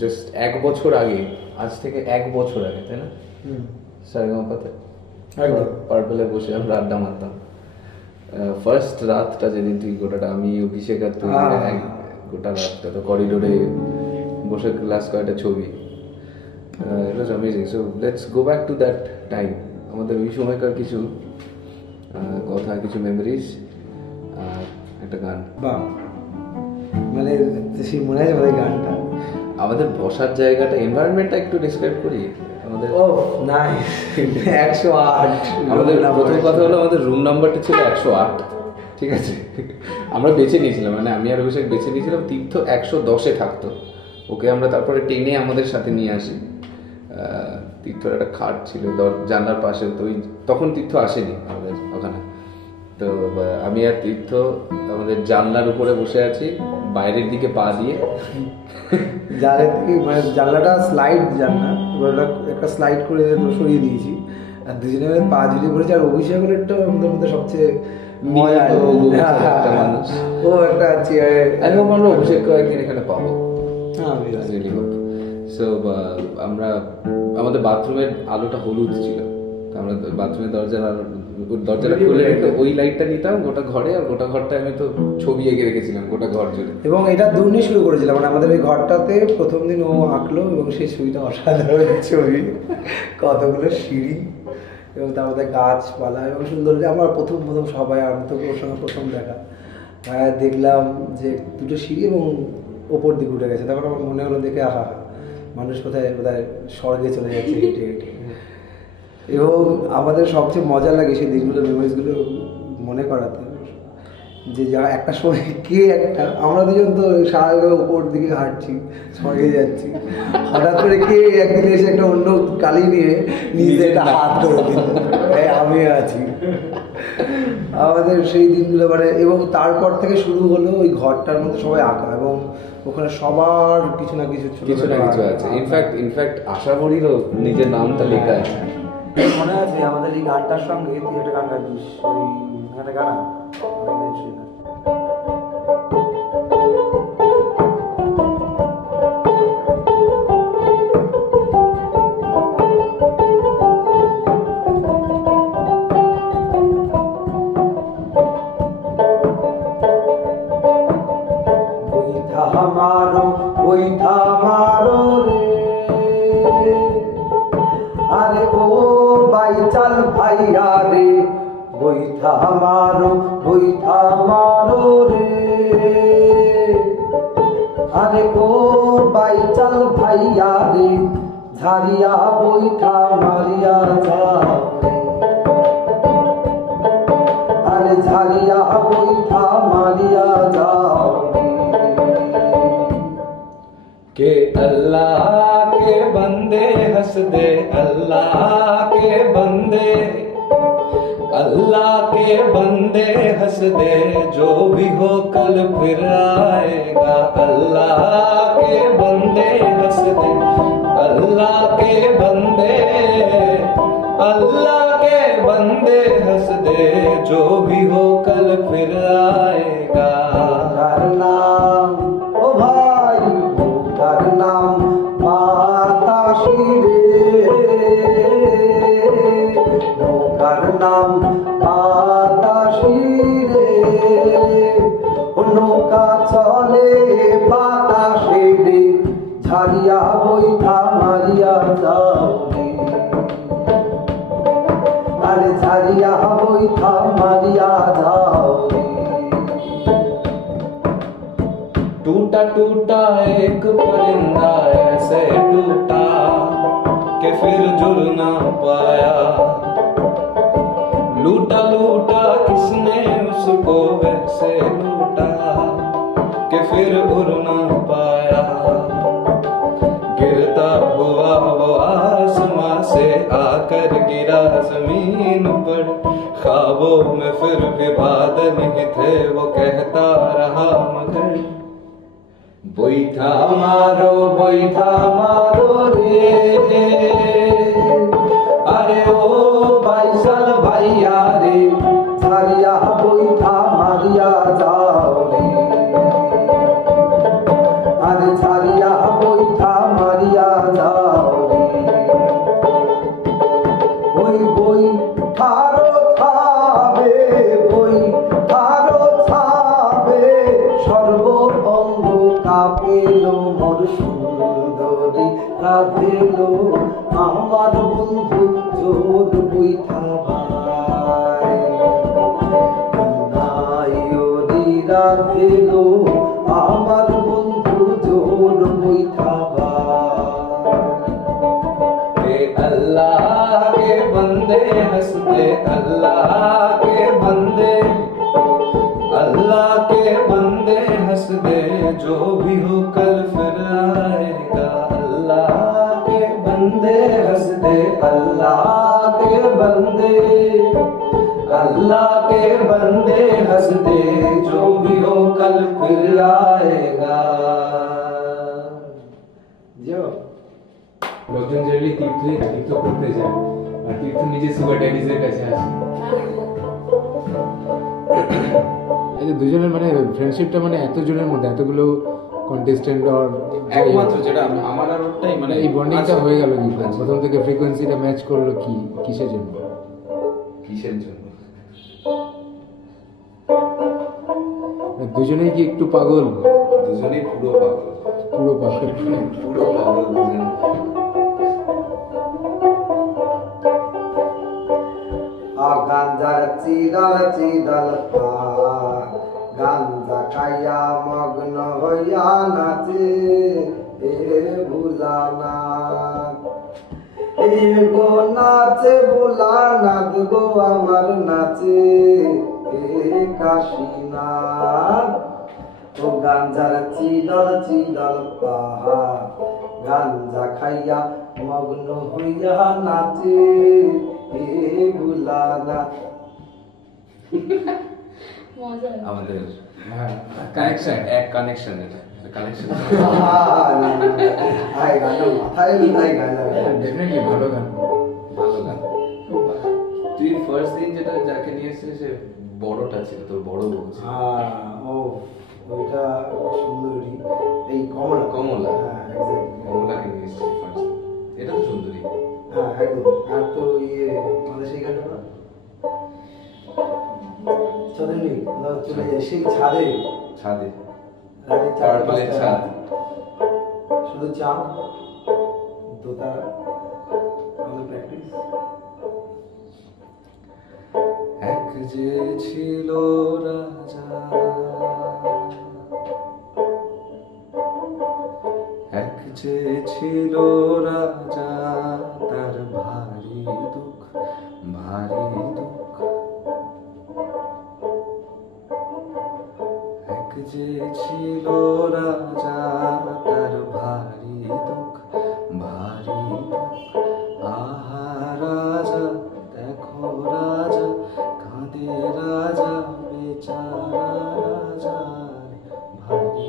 Just 1 বছর আগে, আজ থেকে 1 বছর আগে, তাই না? সারেগামাপাতে একদম পার্পলে বসে আমরা আড্ডা মারতাম। ফার্স্ট রাতটা যেদিন তুই গোটাটা, আমি অভিষেক আর তুই গোটা রাতটা তো করিডোরে বসে ক্লাস কয়েকটা ছবি, it was amazing. So let's go back to that time. আমাদের ওই সময়কার কিছু কথা, কিছু মেমোরিজ আর একটা গান। মানে সেই মনে আছে আমাদের গানটা, আমাদের বসার জায়গাটা, এনভায়রনমেন্টটা একটু ডিসক্রাইব করি। আমাদের 108। আমাদের প্রথম কথা হলো আমাদের রুম নাম্বারটা ছিল 108, ঠিক আছে? আমরা বেছে নিয়েছিলাম, মানে আমি আর অভিষেক বেছে নিয়েছিলাম। তীর্থ 110-এ থাকতো, ওকে আমরা তারপরে টেনে আমাদের সাথে নিয়ে আসি। তীর্থর একটা খাট ছিল জানলার পাশে, তো তখন তীর্থ আসেনি আমাদের ওখানে। তো আমি আর তীর্থ আমাদের জানলার উপরে বসে আছি, বাইরের দিকে পা দিয়ে। মানে জানলাটা স্লাইড জানলা, একটা স্লাইড করে সরিয়ে দিয়েছি, আর দুজনে পা ঝুলিয়ে পড়েছি। আর অভিষেক হলো একটা আমাদের মধ্যে সবচেয়ে মজা মানুষ, ও একটা চেয়ারে। আমি বলবো অভিষেক একদিন এখানে পাবো। সো আমরা আমাদের বাথরুমের আলোটা হলুদ ছিল, আমরা বাথরুমের দরজাটা খুলে রেখে ওই লাইটটা নিতাম গোটা ঘরে, আর গোটা ঘরটা আমি তো ছবি এঁকে রেখেছিলাম গোটা ঘর জুড়ে। এবং এটা দুর্নি শুরু করেছিলাম, মানে আমাদের এই ঘরটাতে প্রথম দিন ও আঁকলো, এবং সেই ছবিটা অসাধারণ ছবি, কতগুলো সিঁড়ি এবং তার মধ্যে গাছপালা এবং সুন্দর। আমার প্রথম সবাই, আমি তো ওর সঙ্গে প্রথম দেখা, দেখলাম যে দুটো সিঁড়ি এবং ওপর দিকে উঠে গেছে। তখন আমার মনে হলো দেখে, আহা, মানুষ কোথায় স্বর্গে চলে যাচ্ছে হেঁটে হেঁটে। এবং আমাদের সবচেয়ে মজা লাগে সেই দিনগুলো, মেমোরিজগুলো মনে করাতে, যে যা একটা সময় আমরা দুজন তো স্বাভাবিকভাবে উপর দিকে হাঁটছি, স্বর্গে যাচ্ছি, হঠাৎ করে কে একদিন এসে একটা অন্য কালি নিয়ে নিজে একটা হাত ধরে দিল, আমি আছি। আমাদের সেই দিনগুলো মানে, এবং তারপর থেকে শুরু হলো ওই ঘরটার মধ্যে সবাই আঁকা, এবং ওখানে সবার কিছু না কিছু আছে। ইনফ্যাক্ট আশাবরীরও নিজের নামটা লেখা আছে। মনে আছে আমাদের এই গানটার সঙ্গে তুই একটা গান গাইছিস, ওই একটা গানা বৈঠা মারো রে, আরে ও বাই চাল ভাইয়া রে, বৈঠা মারো রে, আরে ও বাই চাল ভাইয়া রে, ঝাড়িয়া বৈঠা মারিয়া যাও রে, আরে ঝাড়িয়া বৈঠা মারিয়া যাও রে। के अल्लाह के बंदे हंस दे, अल्लाह के बंदे, अल्लाह के बंदे हंस दे, जो भी हो कल फिर आएगा। अल्लाह के बंदे हंस दे, अल्लाह के बंदे, अल्लाह के बंदे हंस दे, जो भी हो कल फिर आएगा। नाम ओ भाई, তার নাম বাতাসি রে, নৌকার নাম বাতাসি রে, নৌকা চলে বাতাসে রে, ঝাড়িয়া বৈঠা মারিয়া যাও রে, আরে ঝাড়িয়া বৈঠা মারিয়া যাও রে। टूटा टूटा एक परिंदा ऐसे टूटा कि फिर जुड़ ना पाया, लूटा लूटा किसने उसको वैसे लूटा कि फिर उड़ ना पाया। गिरता हुआ वो आसमां से आकर गिरा जमीन पर, ख्वाबों में फिर भी बादल ही थे, वो कहता रहा मगर বৈঠা মারো রে, আরে ও বাইসাল ভাইয়া রে, ঝাড়িয়া বৈঠা মারিয়া যাও রে, আরে ঝাড়িয়া বৈঠা সুন্দরী রাধে লো আমার বন্ধু জোর বৈঠা ভাই নাইরি রাধে লো আমার বন্ধু জোর বৈঠা ভাই अल्लाह के बंदे हंस दे अल्लाह के बंदे हंस दे जो भी हो कल फिर आएगा अल्लाह के बंदे हंस दे अल्लाह के बंदे हंस दे जो भी हो कल फिर आएगा जो লোকজন জেনারেলি তীর্থ করতে যায় আর তীর্থ নিজে সুগার ড্যাডিজের কাছে আসে। এই যে দুজনের মানে ফ্রেন্ডশিপটা মানে এত জনের মধ্যে এতগুলো কন্টেস্টেন্ট আর একমাত্র যেটা আমার আর ওটাই মানে এই বন্ডিংটা হয়ে গেল কি প্রথম থেকে ফ্রিকোয়েন্সিটা ম্যাচ করলো কি কিসের জন্য? দুজনেই কি একটু পাগল? দুজনেই পুরো পাগল দুজন। গাঞ্জার চিদল চিদল গাঞ্জা খাইয়া মগ্ন হইয়া নাচে এ ভুলানাথ এ গো নাচে ভুলানাথ গো আমার নাচে এ কাশীনাথ ও গাঞ্জার চিদল চিদল গাঞ্জা খাইয়া মগ্ন হইয়া নাচে এ ভুলানাথ আমাদের কানেকশন এক কানেকশন এটা কানেকশন আই গানা মাথায় নাই গানা ডেফিনেটলি ভালো গান। তুই ফার্স্ট দিন যেটা যাকে নিয়ে এসেছিস সে বড়টা ছিল তোর বড় বউ ছিল। ও ওইটা সুন্দরী এই কমলা হ্যাঁ এক্স্যাক্টলি কমলাকে নিয়ে এসেছিস ফার্স্ট। এটা তো সুন্দরী। হ্যাঁ একদম। আর তো আমাদের সেই গানটা না চলেনি চলে যায় সেই ছাদে রাতের পার্পলের ছাদ শুধু চাঁদ দোতারা আমাদের প্র্যাকটিস এক যে ছিল রাজা এক যে ছিল রাজা তার ভারী দুঃখ এক যে ছিল রাজা তার ভারী দুঃখ আহা রাজা দেখো রাজা কাঁদে রাজা বেচারা রাজার ভারী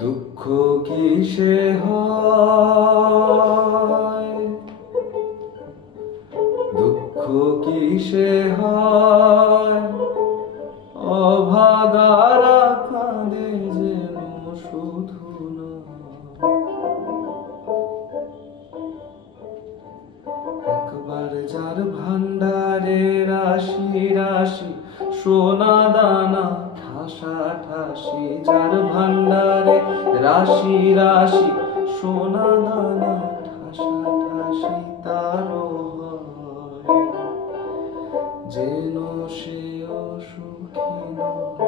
দুঃখ। দুঃখ কিসে হয় দুঃখ কিসে হয় অভাগারা কাঁদে যেন শুধু না একবার যার ভান্ডারে রাশি রাশি সোনা দানা ঠাসা ঠাসি যার ভান্ডারে রাশি রাশি সোনা দানা ঠাসা ঠাসি তারও হয় যেন সেও সুখী নয়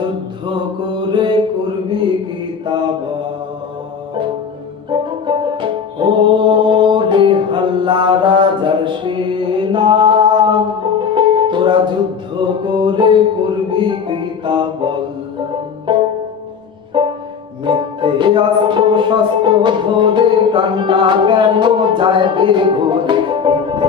যুদ্ধ করে করবি কি তা বল। ও রে হাল্লা রাজার সেনা, তোরা যুদ্ধ করে করবি কি তা বল। মিথ্যে অস্ত্র শস্ত্র ধরে প্রাণটা কেন যায় বেঘরে।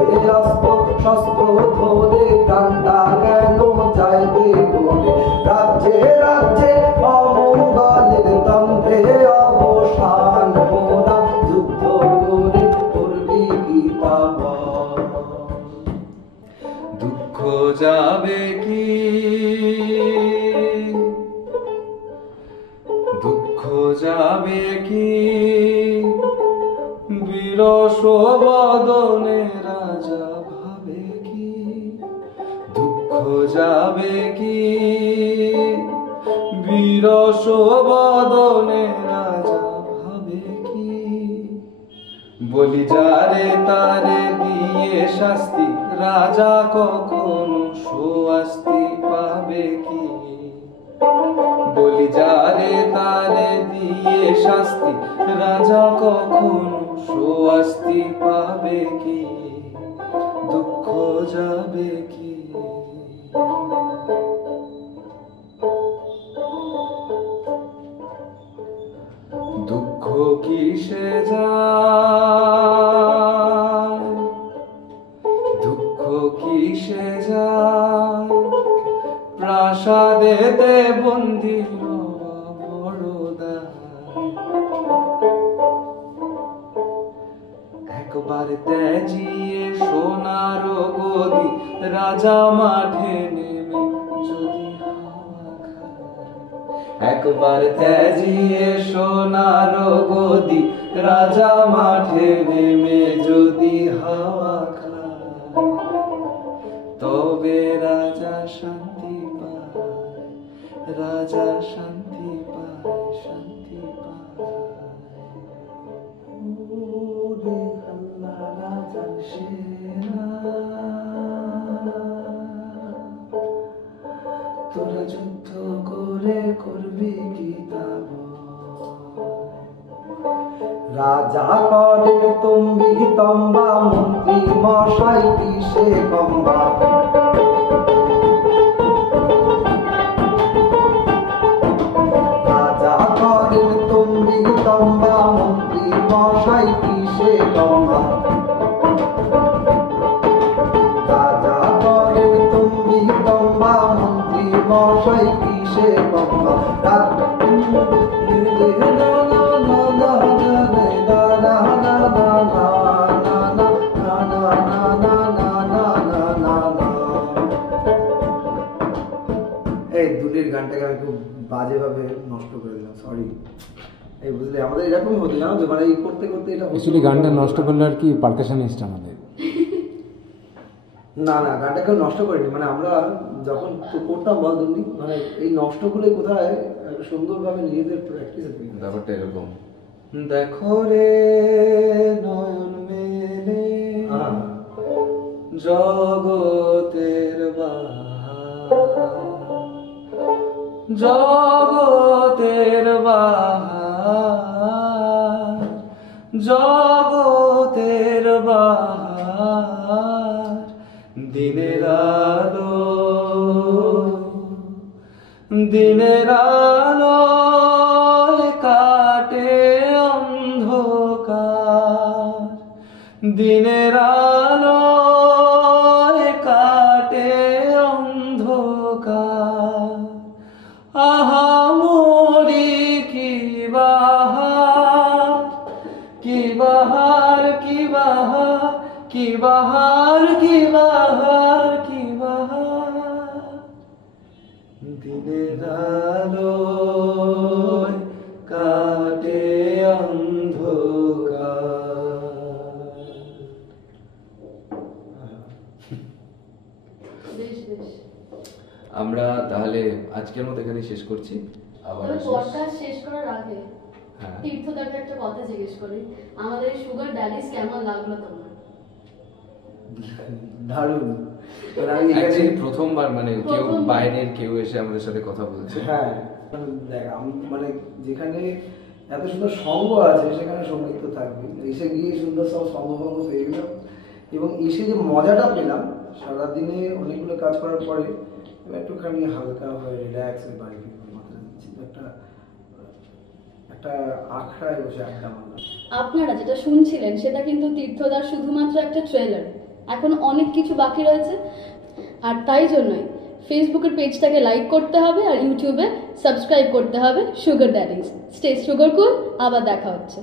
মিথ্যে অস্ত্র শস্ত্র ধরে প্রাণটা কেন যায় বেঘরে। রাজ্যে রাজ্যে অমঙ্গলের দম্ভে অবসান মোরা যুদ্ধ করে করবি কি তা বল। দুঃখ যাবে কি, দুঃখ যাবে কি, বিরস বদনে রাজা ভাবে কি। দুঃখ যাবে কি, বিরস বদনে রাজা ভাবে কি। বলি যারে তারে দিয়ে শাস্তি, রাজা কখনো স্বস্তি পাবে কি। বলি যারে তারে দিয়ে শাস্তি, রাজা কখনো স্বস্তি পাবে কি। দুঃখ যাবে কি। দুঃখ কিসে যায়, দুঃখ কিসে যায়, প্রাসাদেতে বন্দী রওয়া বড় দায়। একবার ত্যাজিয়ে সোনার গদি, রাজা মাঠে নেমে যদি হাওয়া খায়। একবার ত্যাজিয়ে সোনার গদি, রাজা মাঠে নেমে যদি হাওয়া খায়। তবে রাজা শান্তি পায়, রাজা শান্তি পায়, শান্তি পায়। ওরে আল্লাহ রাজার সেনা, তোরা যুদ্ধ করে করবি কি তা বল। রাজা করেন তুমি তম্বা, মন্ত্রী মশাই কিসে কম্বা। রাজা করেন তুমি তম্বা, মন্ত্রী মশাই কিসে কম্বা। রাজা করেন তুমি তম্বা, মন্ত্রী মশাই কিসে কম্বা। এই দুলির গানটাকে আমি খুব বাজেভাবে নষ্ট করে দিলাম, সরি। এই বুঝলে আমাদের এরকমই হতো জানো তো, মানে এই করতে করতে এটা অ্যাকচুয়ালি গানটা নষ্ট করলে আর কি পারকাশনিস্ট আমাদের। না না, গানটা কেউ নষ্ট করেনি, মানে আমরা যখন তো করতাম বল দুলি, মানে এই নষ্টগুলো কোথায় একটা সুন্দরভাবে নিজেদের প্র্যাকটিস। ব্যাপারটা এরকম, দেখো রে নয়ন মেলে জগতের বাহার, জগতের বাহার, জগতের বাহার। দিনের আলো, দিনের আলো কাটে অন্ধকার। দিনের আলো কাটে অন্ধকার। আহা মোরি কি বাহার, কি বাহার, কি বাহার, কি বাহার, কি বাহার, কি বাহার। দিনের আলো কাটে অন্ধকার। আমরা তাহলে আজকের মতো এখানে শেষ করছি। আবার পডকাস্ট শেষ করার আগে তীর্থদাকে একটা কথা জিজ্ঞেস করি, আমাদের সুগার ড্যাডিস কেমন লাগলো তোমার? দারুণ। মানে আমি এখানে Actually প্রথমবার মানে কেউ বাইরের কেউ এসে আমাদের সাথে কথা বলছে। হ্যাঁ দেখ আমি মানে যেখানে এত সুন্দর সঙ্গ আছে সেখানে সঙ্গীত তো থাকবে। এসে গিয়ে সুন্দর সব সঙ্গ পেয়ে গেলাম এবং এসে যে মজাটা পেলাম সারাদিনে অনেকগুলো কাজ করার পরে একটুখানি হালকা হয়ে রিল্যাক্স হয়ে বাড়ি একটা একটা আখড়ায় বসে আড্ডা মারলাম। আপনারা যেটা শুনছিলেন সেটা কিন্তু তীর্থদার শুধুমাত্র একটা ট্রেলার, এখন অনেক কিছু বাকি রয়েছে। আর তাই জন্যই ফেসবুকের পেজটাকে লাইক করতে হবে আর ইউটিউবে সাবস্ক্রাইব করতে হবে সুগার ড্যাডিজ। স্টে সুগার কুল, আবার দেখা হচ্ছে।